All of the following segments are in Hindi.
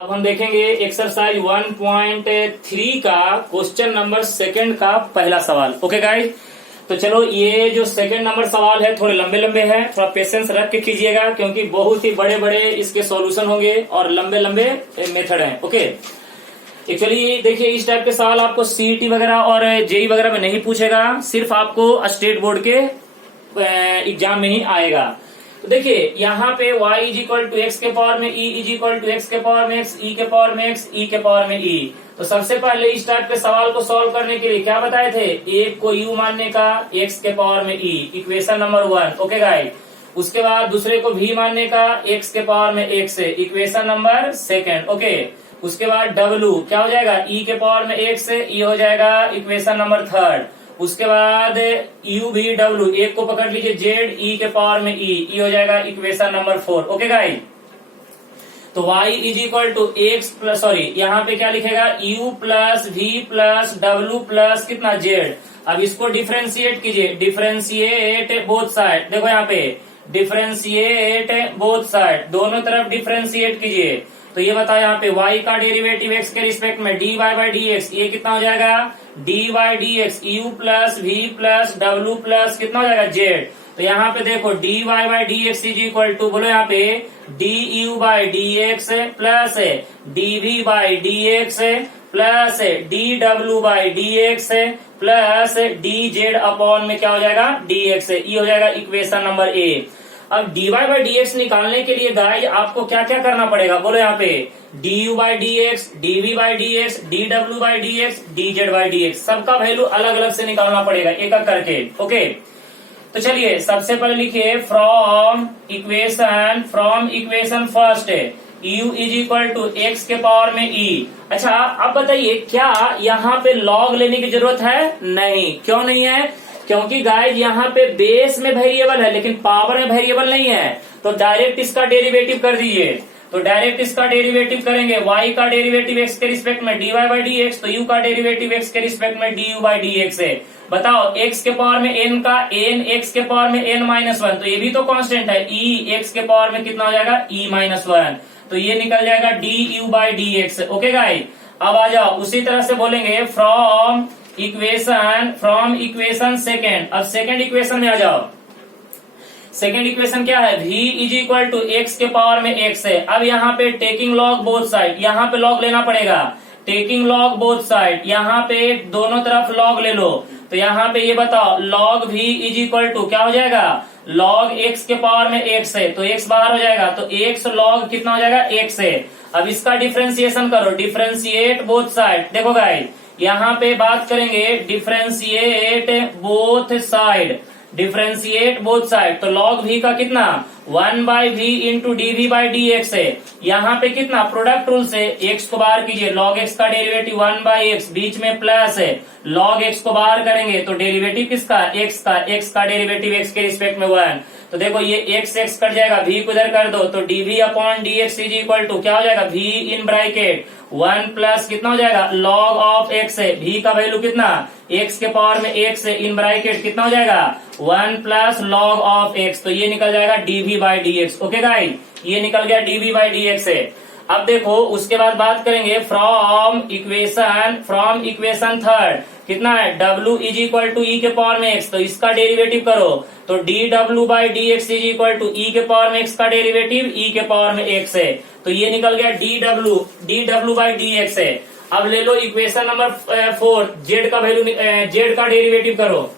अब हम देखेंगे एक्सरसाइज 1.3 का क्वेश्चन नंबर सेकंड का पहला सवाल। ओके गाइस, तो चलो ये जो सेकंड नंबर सवाल है थोड़े लंबे लंबे हैं, थोड़ा पेशेंस रख के कीजिएगा क्योंकि बहुत ही बड़े बड़े इसके सॉल्यूशन होंगे और लंबे लंबे मेथड हैं। ओके, एक्चुअली देखिए इस टाइप के सवाल आपको सीईटी वगैरह और जेई वगैरह में नहीं पूछेगा, सिर्फ आपको स्टेट बोर्ड के एग्जाम में ही आएगा। तो देखिए यहाँ पे y is equal to x के पावर में e is equal to x के पावर में x, e के पावर में x, e के पावर में e। तो सबसे पहले इस टाइप के सवाल को सॉल्व करने के लिए क्या बताए थे, एक को u मानने का x के पावर में e, equation number 1। Okay guys, उसके बाद दूसरे को v मानने का x के पावर में x, इक्वेशन नंबर 2। ओके, उसके बाद w क्या हो जाएगा, e के पावर में x, e हो जाएगा इक्वेशन नंबर 3। उसके बाद u v w, एक को पकड़ लीजिए z, e के पावर में e, e हो जाएगा इक्वेशन नंबर 4। ओके गाइस, तो y is equal to x plus यहाँ पे क्या लिखेगा, u plus v plus w plus कितना z। अब इसको डिफ्रेंशिएट कीजिए, डिफ्रेंशिएट बोथ साइड। देखो यहाँ पे डिफ्रेंशिएट बोथ साइड, दोनों तरफ डिफ्रेंशिएट कीजिए। तो ये बताओ यहाँ पे y का डेरिवेटिव x के रिस्पेक्ट में dy बाई डी एक्स, ये कितना हो जाएगा, dy d x, u plus v plus w plus कितना हो जाएगा z। तो यहाँ पे देखो dy by D x is equal to, बोलो यहाँ पे du by D x plus dv by D x plus dw by D x plus dz upon में क्या हो जाएगा, dx। ये हो जाएगा इक्वेशन नंबर ए। अब dy बाई डी एक्स निकालने के लिए गाइस आपको क्या क्या करना पड़ेगा, बोलो यहाँ पे du by D x, dv by D x, dw by D x, dz by D x, सबका वैल्यू अलग अलग से निकालना पड़ेगा एक एक करके। ओके, तो चलिए सबसे पहले लिखिए from equation first u is equal to x के पावर में e। अच्छा अब बताइए क्या यहाँ पे लॉग लेने की जरूरत है, नहीं। क्यों नहीं है, क्योंकि गाइस यहाँ पे बेस में वेरिएबल है लेकिन पावर में वेरिएबल नहीं है। तो डायरेक्ट इसका डेरिवेटिव कर दीजिए। तो डायरेक्ट इसका डेरिवेटिव करेंगे, y का डेरिवेटिव x के रिस्पेक्ट में dy बाई डी एक्स, तो u का डेरिवेटिव x के रिस्पेक्ट में du बाई डी एक्स है। बताओ x के पावर में n का n, x के पावर में n माइनस 1, तो ये भी तो कांस्टेंट है, e x के पावर में कितना हो जाएगा, e माइनस 1, तो ये निकल जाएगा du by D x. Okay guys, अब आ जाओ उसी तरह से बोलेंगे फ्रॉम इक्वेशन सेकेंड। अब सेकेंड इक्वेशन में आ जाओ। सेकेंड इक्वेशन क्या है, v is equal to x के पावर में x है। अब यहाँ पे टेकिंग लॉग बोथ साइड, यहाँ पे लॉग लेना पड़ेगा, टेकिंग लॉग बोथ साइड, यहाँ पे दोनों तरफ लॉग ले लो। तो यहाँ पे ये बताओ log v is equal to क्या हो जाएगा, लॉग x के पावर में x है, तो x बाहर हो जाएगा, तो x लॉग कितना हो जाएगा, x है। अब इसका डिफ्रेंसिएशन करो, डिफ्रेंशिएट बोथ साइड। देखो गाइस यहाँ पे बात करेंगे differentiate both side, differentiate both side, तो लॉग v का कितना 1 by v into dv by D x है। यहाँ पे कितना प्रोडक्ट रूल से x को बाहर कीजिए, log x का डेरिवेटिव 1 बाई एक्स, बीच में प्लस है, log x को बाहर करेंगे तो डेरिवेटिव किसका, x का डेरिवेटिव x के रिस्पेक्ट में 1। तो देखो ये x कट जाएगा, v को इधर कर दो, तो dv upon d x is equal to क्या हो जाएगा, v इन ब्रैकेट 1 प्लस कितना हो जाएगा, log ऑफ x है, v का वैल्यू कितना, x के पावर में x है, इन ब्रैकेट कितना हो जाएगा 1 प्लस log ऑफ x, तो ये निकल जाएगा dv by D x. Okay guys, ये निकल गया dv बाई डी एक्स है। अब देखो उसके बाद बात करेंगे फ्रॉम इक्वेशन थर्ड, कितना है, w is equal to e के पावर में x, तो इसका डेरिवेटिव करो, तो dw by D x is equal to e के पावर में x का डेरिवेटिव e के पावर में x है, तो ये निकल गया dw बाई डी एक्स है। अब ले लो इक्वेशन नंबर 4, z का वैल्यू, z का डेरिवेटिव करो।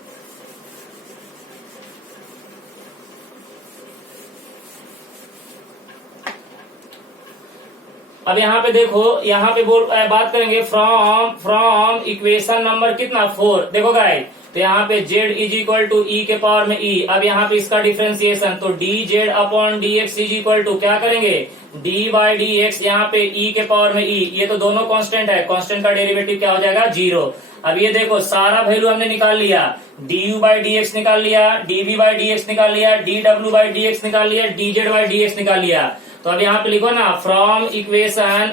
अब यहाँ पे देखो, यहाँ पे बात करेंगे फ्रॉम इक्वेशन नंबर कितना 4। देखो गाइस, तो यहाँ पे z is equal to e के पावर में e। अब यहाँ पे इसका डिफ्रेंसिएशन, तो dz upon d x is equal to क्या करेंगे, d बाई डी एक्स, यहाँ पे e के पावर में e, ये तो दोनों कांस्टेंट है, कांस्टेंट का डेरिवेटिव क्या हो जाएगा, 0। अब ये देखो सारा वैल्यू हमने निकाल लिया, du बाई डी एक्स निकाल लिया, dv बाई डी एक्स निकाल लिया, dw बाई डी एक्स निकाल लिया, dz बाई डी एक्स निकाल लिया। तो अब यहाँ पे लिखो ना फ्रॉम इक्वेशन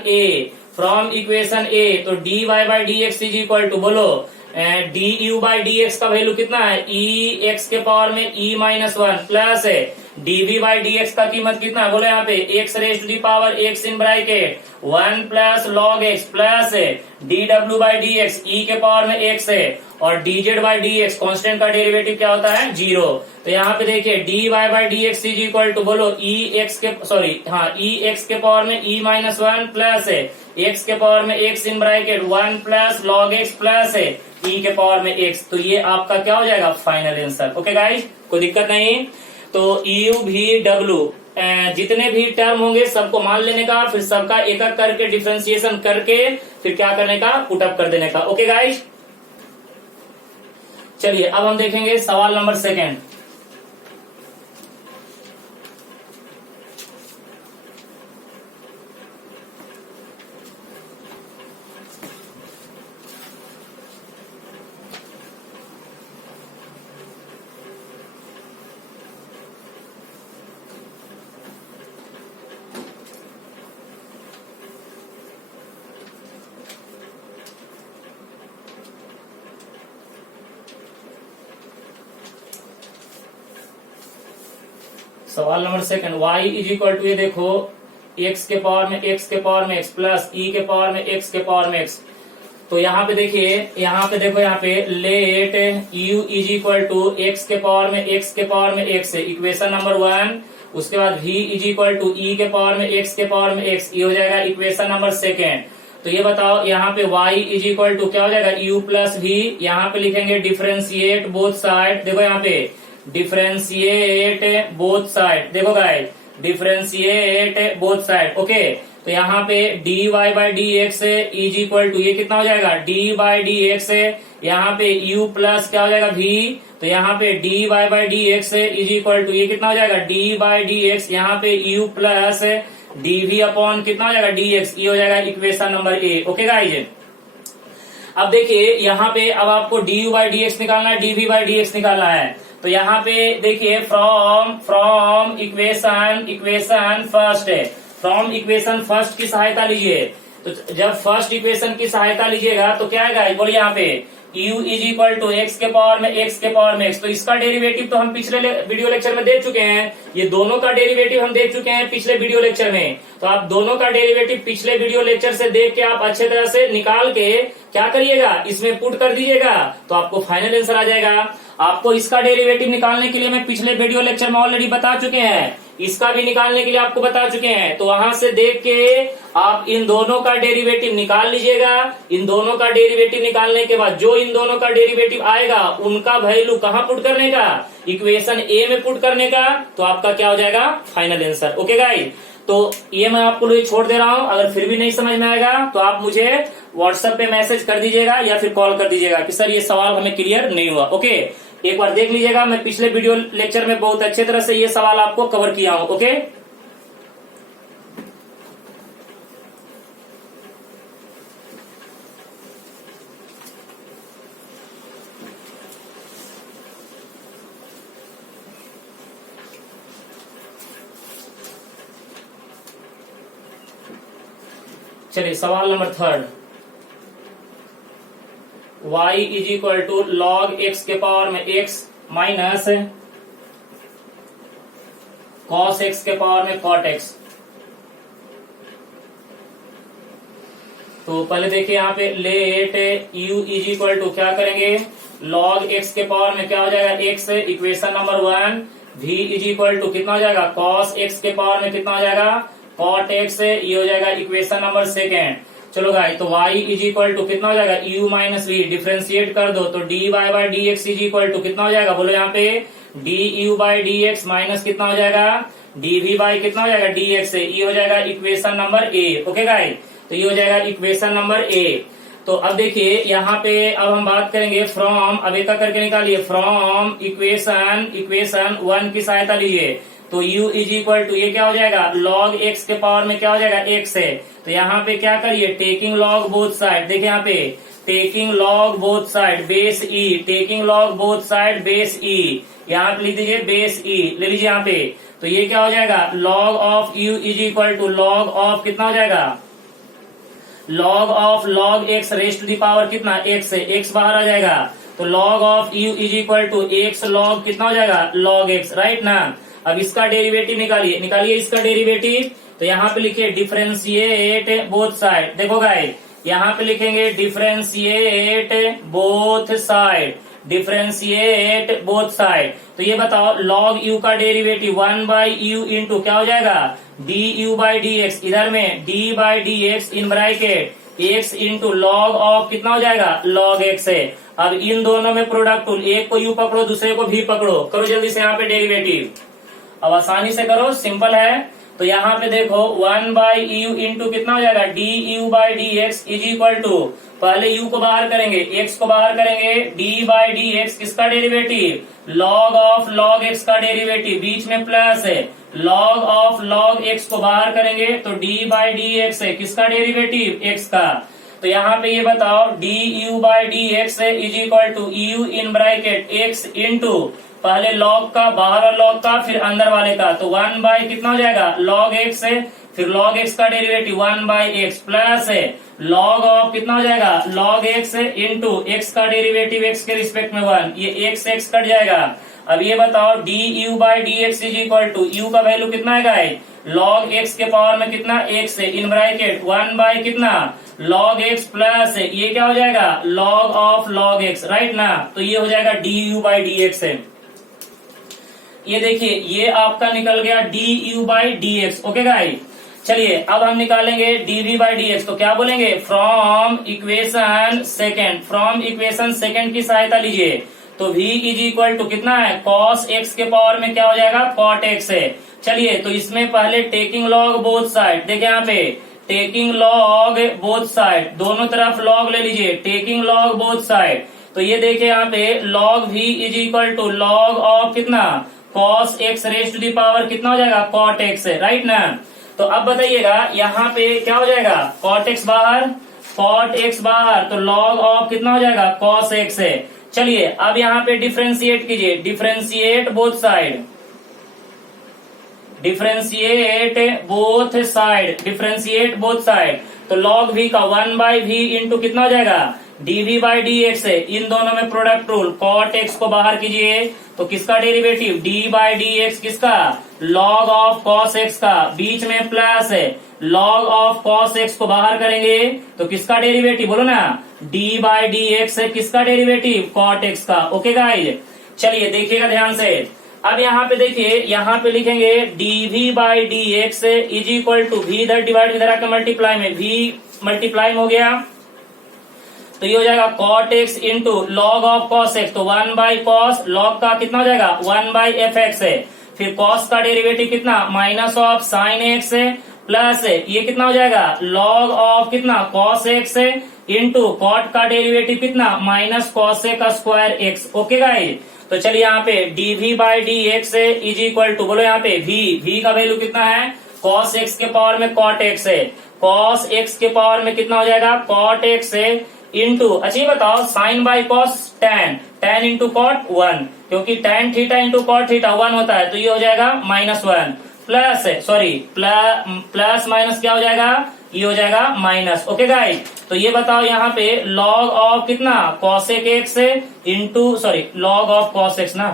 ए, तो dy by D x is equal to, बोलो du बाई डी एक्स का वैल्यू कितना है, e x के पावर में e माइनस 1 प्लस है डीवी बाई डी एक्स का कीमत कितना है, बोलो यहाँ पे X raise to the power X in bracket 1 plus log X plus D W by D X E के पावर में एक्स है, और DZ by D X constant का डेरिवेटिव क्या होता है, 0। तो यहाँ पे देखिए D Y by D x is equal to बोलो ई एक्स के ई एक्स के पावर में ई माइनस 1 प्लस एक्स के पावर में X in bracket 1 plus log X plus E के पावर में एक्स। तो ये आपका क्या हो जाएगा, फाइनल आंसर। ओके गाइस, कोई दिक्कत नहीं। तो यू भी डब्ल्यू जितने भी टर्म होंगे सबको मान लेने का, फिर सबका एक एक करके डिफ्रेंसिएशन करके फिर क्या करने का, पुटअप कर देने का। ओके गाइस, चलिए अब हम देखेंगे सवाल नंबर 2। सवाल नंबर 2, y इज इक्वल टू, ये देखो x के पावर में x के पावर में x प्लस e के पावर में x के पावर में x। तो यहाँ पे देखिए, यहाँ पे देखो, यहाँ पे let u is equal to x के पावर में x के पावर में x है, इक्वेशन नंबर 1। उसके बाद v is equal to e के पावर में x के पावर में x, ये हो जाएगा इक्वेशन नंबर 2। तो ये बताओ यहाँ पे y इज इक्वल टू क्या हो जाएगा, u प्लस v। यहाँ पे लिखेंगे डिफरेंशिएट बोथ साइड, देखो यहाँ पे डिफरेंशिएट बोथ साइड, देखो guys differentiate both side. Okay, तो यहाँ पे d Y by D x is equal to, ये कितना हो जाएगा, डी बाई डी एक्स। यहाँ पे u प्लस क्या हो जाएगा, v। तो यहाँ पे d Y by D x is equal to, ये कितना हो जाएगा, डी बाई डी एक्स। यहाँ पे u plus d v upon कितना हो जाएगा, डी एक्स। ये हो जाएगा equation number A. Okay guys, अब देखिए यहाँ पे अब आपको d u by D x निकालना है, d v by D x निकालना है। तो यहाँ पे देखिए फ्रॉम इक्वेशन फर्स्ट है, फ्रॉम इक्वेशन फर्स्ट की सहायता लीजिए। तो जब फर्स्ट इक्वेशन की सहायता लीजिएगा तो क्या है, बोलिए यहाँ पे u is equal to x के पावर में x के पावर में x। तो इसका डेरिवेटिव तो हम पिछले वीडियो लेक्चर में देख चुके हैं, ये दोनों का डेरिवेटिव हम देख चुके हैं पिछले वीडियो लेक्चर में। तो आप दोनों का डेरिवेटिव पिछले वीडियो लेक्चर से देख के आप अच्छे तरह से निकाल के क्या करिएगा, इसमें पुट कर दीजिएगा, तो आपको फाइनल आंसर आ जाएगा। आपको इसका डेरिवेटिव निकालने के लिए मैं पिछले वीडियो लेक्चर में ऑलरेडी बता चुके हैं, इसका भी निकालने के लिए आपको बता चुके हैं। तो वहां से देख के आप इन दोनों का डेरिवेटिव निकाल लीजिएगा। इन दोनों का डेरिवेटिव निकालने के बाद जो इन दोनों का डेरिवेटिव आएगा उनका वैल्यू कहाँ पुट करने का, इक्वेशन ए में पुट करने का। तो आपका क्या हो जाएगा, फाइनल आंसर। ओके गाइस, तो ये मैं आपको लिए छोड़ दे रहा हूं। अगर फिर भी नहीं समझ में आएगा तो आप मुझे व्हाट्सएप पे मैसेज कर दीजिएगा या फिर कॉल कर दीजिएगा कि सर ये सवाल हमें क्लियर नहीं हुआ। ओके, एक बार देख लीजिएगा, मैं पिछले वीडियो लेक्चर में बहुत अच्छे तरह से ये सवाल आपको कवर किया हूं। ओके, चलिए सवाल नंबर 3, y is equal to log x के पावर में x माइनस cos x के पावर में cot x। तो पहले देखिए यहाँ पे let u is equal to क्या करेंगे, log x के पावर में क्या हो जाएगा, x, equation number 1। v is equal to कितना हो जाएगा, cos x के पावर में कितना हो जाएगा, cot x। ये हो जाएगा इक्वेशन नंबर 2। चलो गाइस, तो y इज इक्वल टू कितना हो जाएगा, u माइनस वी, डिफ्रेंशिएट कर दो तो dy by D x is equal to कितना हो जाएगा, बोलो यहाँ पे du by D x minus कितना हो जाएगा, dv बाई कितना हो जाएगा, dx। ये हो जाएगा equation number A. Okay guys, तो ये हो जाएगा इक्वेशन नंबर ए। तो अब देखिए यहाँ पे अब हम बात करेंगे फ्रॉम, अब एक करके निकालिए, फ्रॉम इक्वेशन 1 की सहायता लीजिए। तो u इज इक्वल टू ये क्या हो जाएगा, log x के पावर में क्या हो जाएगा, x है। तो यहाँ पे क्या करिए, टेकिंग log बोथ साइड, देखिए यहाँ पे taking log both side base e, taking log both side base e, यहाँ पे लिख दीजिए बेस e, ले लीजिए यहाँ पे। तो ये क्या हो जाएगा, log of u is equal to log of कितना हो जाएगा, log of log x raised to the power कितना, x है, x बाहर आ जाएगा। तो log of u is equal to x log कितना हो जाएगा, log x, राइट ना। अब इसका डेरिवेटिव निकालिए, निकालिए इसका डेरिवेटिव। तो यहाँ पे लिखिए डिफरेंशिएट बोथ साइड। देखो गाइस यहाँ पे लिखेंगे differentiate both side, differentiate both side. तो ये बताओ लॉग यू का डेरिवेटिव 1/u इंटू क्या हो जाएगा du/dx, इधर में d/dx in bracket x into log of कितना हो जाएगा लॉग x है। अब इन दोनों में प्रोडक्ट टूल, एक को u पकड़ो दूसरे को v पकड़ो, करो जल्दी से यहाँ पे डेरिवेटिव। अब आसानी से करो, सिंपल है। तो यहाँ पे देखो 1/u इंटू कितना हो जाएगा du/dx इज इक्वल टू, पहले u को बाहर करेंगे x को बाहर करेंगे, d/dx किसका derivative log of log x का डेरिवेटिव, बीच में प्लस है, लॉग ऑफ लॉग x को बाहर करेंगे तो d/dx है किसका डेरिवेटिव x का। तो यहाँ पे ये बताओ du/dx is equal to u in bracket x into पहले लॉग का बाहर और लॉग का फिर अंदर वाले का, तो 1 कितना हो जाएगा लॉग x है, फिर लॉग x का डेरिवेटिव 1/x प्लस है लॉग ऑफ कितना हो जाएगा लॉग x इंटू x का डेरिवेटिव x के रिस्पेक्ट में 1, ये x कट जाएगा। अब ये बताओ du/dx is equal to u का वैल्यू कितना है लॉग x के पावर में कितना x है इन ब्रैकेट 1 कितना लॉग x प्लस है ये क्या हो जाएगा log of log x, right ना। तो ये हो जाएगा du/dx है। ये देखिए ये आपका निकल गया du/dx। ओके गाइस, चलिए अब हम निकालेंगे dv/dx। तो क्या बोलेंगे from equation second, from equation second की सहायता लीजिए। तो v इज इक्वल टू कितना है cos x के पावर में क्या हो जाएगा cot x है। चलिए तो इसमें पहले टेकिंग लॉग बोथ साइड, देखिए यहाँ पे टेकिंग लॉग बोथ साइड, दोनों तरफ लॉग ले लीजिए, टेकिंग लॉग बोथ साइड। तो ये देखिए यहाँ पे log v is equal to log of कितना cos x raise to the power कितना हो जाएगा cot x है, राइट ना। तो अब बताइएगा यहाँ पे क्या हो जाएगा cot x बाहर, cot x बाहर, तो log ऑफ कितना हो जाएगा cos x है। चलिए अब यहाँ पे डिफरेंशिएट कीजिए, differentiate both side, differentiate both side, differentiate both side. तो log v का 1/v इंटू कितना हो जाएगा dv/dx है, इन दोनों में प्रोडक्ट रूल, cot x को बाहर कीजिए तो किसका डेरिवेटिव d/dx किसका log ऑफ cos x का, बीच में प्लस है, log ऑफ cos x को बाहर करेंगे तो किसका डेरिवेटिव बोलो ना d/dx है किसका डेरिवेटिव cot x का। ओके गाइस, चलिए देखिएगा ध्यान से। अब यहाँ पे देखिए यहाँ पे लिखेंगे dv/dx is equal to v इधर डिवाइड इधर आकर मल्टीप्लाई में v मल्टीप्लाई हो गया तो ये हो जाएगा cot x into log of cos x, तो 1/cos लॉग का कितना हो जाएगा 1/fx है, फिर cos का डेरिवेटिव कितना माइनस ऑफ साइन x है प्लस है ये कितना हो जाएगा लॉग ऑफ कितना cos x है इंटू cot का डेरिवेटिव कितना माइनस cos a का स्क्वायर x। ओके गाइस, तो चलिए यहाँ पे dv/dx इज इक्वल टू बोलो यहाँ पे v का वैल्यू कितना है cos x के पावर में cot x है, cos x के पावर में कितना हो जाएगा cot x है इंटू, अच्छा ये बताओ sine by cos tan into cot 1, क्योंकि tan theta into cot theta 1 होता है तो ये हो जाएगा -1 प्लस है सॉरी प्लस माइनस क्या हो जाएगा ये हो जाएगा माइनस। ओके गाइस, तो ये बताओ यहाँ पे log ऑफ कितना cosec x into sorry log of cos x ना,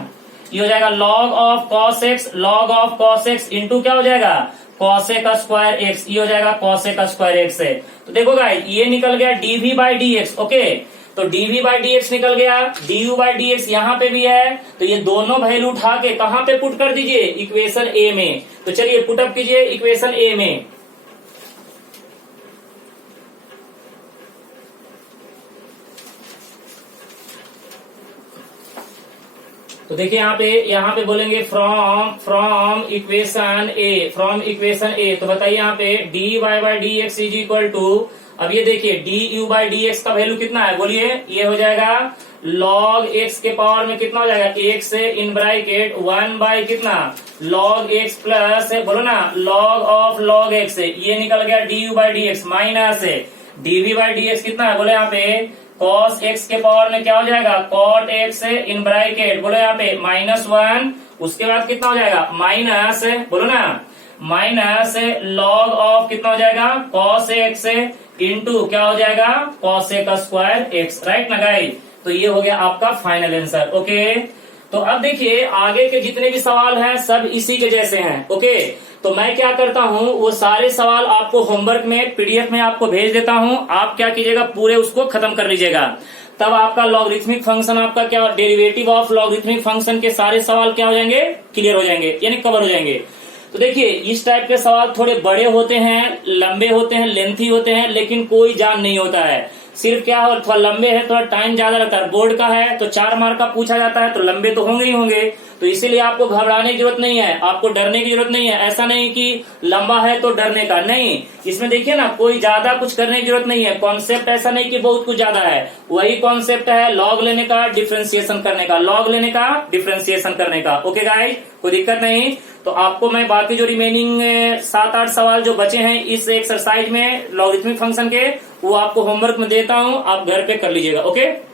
ये हो जाएगा log of cos x, log of cos x into क्या हो जाएगा cos a का स्क्वायर x, ये हो जाएगा cos a का स्क्वायर x है। तो देखो गाइस ये निकल गया dv/dx। ओके, तो dv/dx निकल गया, du/dx यहाँ पे भी है, तो ये दोनों वैल्यू उठा के कहाँ पे पुट कर दीजिए इक्वेशन ए में। तो चलिए पुटअप कीजिए इक्वेशन ए में। तो देखिए यहाँ पे बोलेंगे फ्रॉम इक्वेशन ए, तो बताइए यहाँ पे dy/dx इज इक्वल टू, अब ये देखिए du/dx का वैल्यू कितना है बोलिए, ये हो जाएगा log x के पावर में कितना हो जाएगा x इन ब्रैकेट 1 कितना log x प्लस बोलो ना log ऑफ log x, ये निकल गया du/dx माइनस dv/dx कितना है बोले यहाँ पे cos x के पावर में क्या हो जाएगा cot x इन ब्रैकेट बोलो यहाँ पे -1, उसके बाद कितना हो जाएगा माइनस बोलो ना माइनस log ऑफ कितना हो जाएगा cos x इंटू क्या हो जाएगा cos a का स्क्वायर x, राइट ना गाइस। तो ये हो गया आपका फाइनल आंसर। ओके, तो अब देखिए आगे के जितने भी सवाल हैं सब इसी के जैसे हैं। ओके, तो मैं क्या करता हूँ, वो सारे सवाल आपको होमवर्क में पीडीएफ में आपको भेज देता हूँ। आप क्या कीजिएगा, पूरे उसको खत्म कर लीजिएगा। तब आपका लॉगरिथमिक फंक्शन, आपका क्या डेरिवेटिव ऑफ लॉगरिथमिक फंक्शन के सारे सवाल क्या हो जाएंगे, क्लियर हो जाएंगे, यानी कवर हो जाएंगे। तो देखिए इस टाइप के सवाल थोड़े बड़े होते हैं, लंबे होते हैं, लेंथी होते हैं, लेकिन कोई जान नहीं होता है। सिर्फ क्या हो, थोड़ा लंबे है, थोड़ा टाइम ज्यादा लगता है। बोर्ड का है तो 4 मार्क का पूछा जाता है, तो लंबे तो होंगे ही होंगे। तो इसीलिए आपको घबराने की जरूरत नहीं है, आपको डरने की जरूरत नहीं है। ऐसा नहीं कि लंबा है तो डरने का, नहीं। इसमें देखिए ना, कोई ज्यादा कुछ करने की जरूरत नहीं है। कॉन्सेप्ट ऐसा नहीं कि बहुत कुछ ज्यादा है, वही कॉन्सेप्ट है लॉग लेने का, डिफरेंशिएशन करने का, लॉग लेने का, डिफरेंशिएशन करने का। ओके गाइस, कोई दिक्कत नहीं। तो आपको मैं बाकी जो रिमेनिंग 7-8 सवाल जो बचे हैं इस एक्सरसाइज में लॉगरिथमिक फंक्शन के, वो आपको होमवर्क में देता हूं, आप घर पे कर लीजिएगा। ओके।